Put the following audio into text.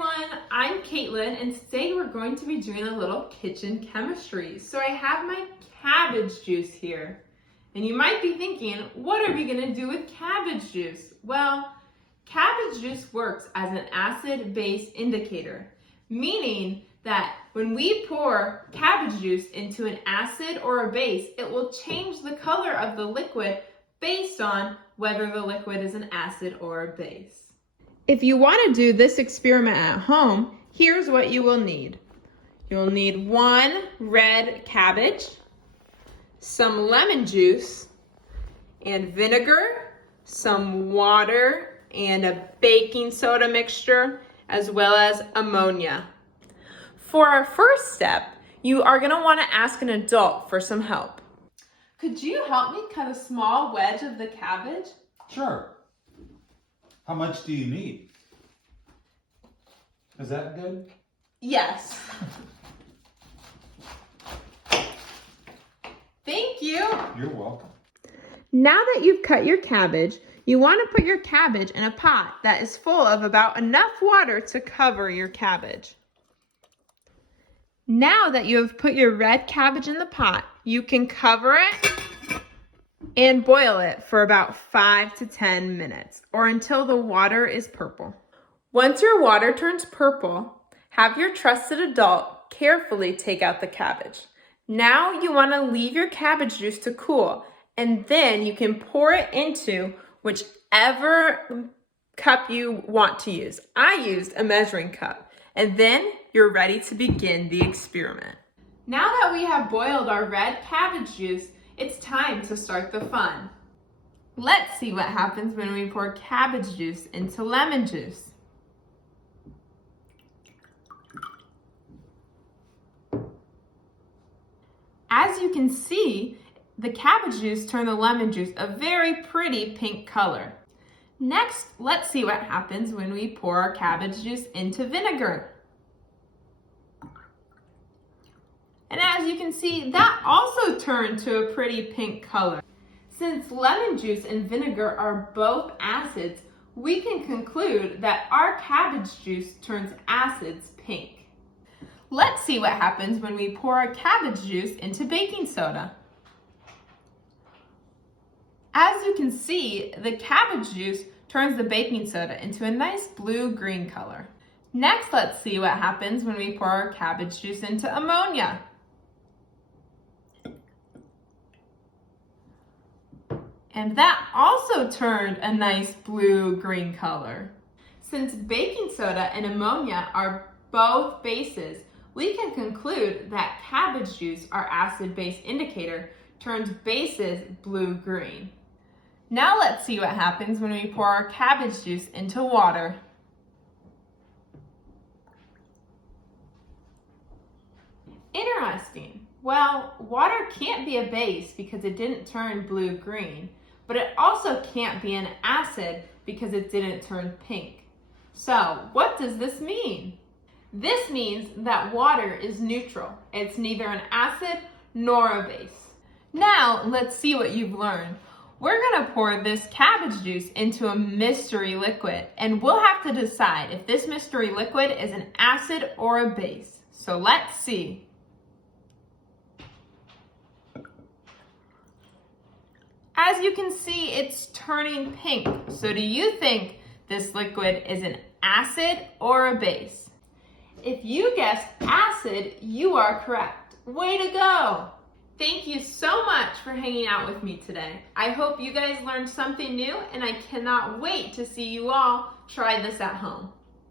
everyone, I'm Caitlin, and today we're going to be doing a little kitchen chemistry. So I have my cabbage juice here, and you might be thinking, what are we going to do with cabbage juice? Well, cabbage juice works as an acid-base indicator, meaning that when we pour cabbage juice into an acid or a base, it will change the color of the liquid based on whether the liquid is an acid or a base. If you want to do this experiment at home, here's what you will need. You'll need 1 red cabbage, some lemon juice, and vinegar, some water, and a baking soda mixture, as well as ammonia. For our first step, you are going to want to ask an adult for some help. Could you help me cut a small wedge of the cabbage? Sure. How much do you need? Is that good? Yes. Thank you. You're welcome. Now that you've cut your cabbage, you want to put your cabbage in a pot that is full of about enough water to cover your cabbage. Now that you have put your red cabbage in the pot, you can cover it and boil it for about 5 to 10 minutes or until the water is purple. Once your water turns purple, have your trusted adult carefully take out the cabbage. Now you want to leave your cabbage juice to cool, and then you can pour it into whichever cup you want to use. I used a measuring cup, and then you're ready to begin the experiment. Now that we have boiled our red cabbage juice, it's time to start the fun. Let's see what happens when we pour cabbage juice into lemon juice. As you can see, the cabbage juice turned the lemon juice a very pretty pink color. Next, let's see what happens when we pour our cabbage juice into vinegar. And as you can see, that also turned to a pretty pink color. Since lemon juice and vinegar are both acids, we can conclude that our cabbage juice turns acids pink. Let's see what happens when we pour our cabbage juice into baking soda. As you can see, the cabbage juice turns the baking soda into a nice blue-green color. Next, let's see what happens when we pour our cabbage juice into ammonia. And that also turned a nice blue-green color. Since baking soda and ammonia are both bases, we can conclude that cabbage juice, our acid-base indicator, turns bases blue-green. Now let's see what happens when we pour our cabbage juice into water. Interesting. Well, water can't be a base because it didn't turn blue-green, but it also can't be an acid because it didn't turn pink. So, what does this mean? This means that water is neutral. It's neither an acid nor a base. Now, let's see what you've learned. We're going to pour this cabbage juice into a mystery liquid, and we'll have to decide if this mystery liquid is an acid or a base. So let's see. As you can see, it's turning pink. So do you think this liquid is an acid or a base? If you guessed acid, you are correct. Way to go! Thank you so much for hanging out with me today. I hope you guys learned something new, and I cannot wait to see you all try this at home.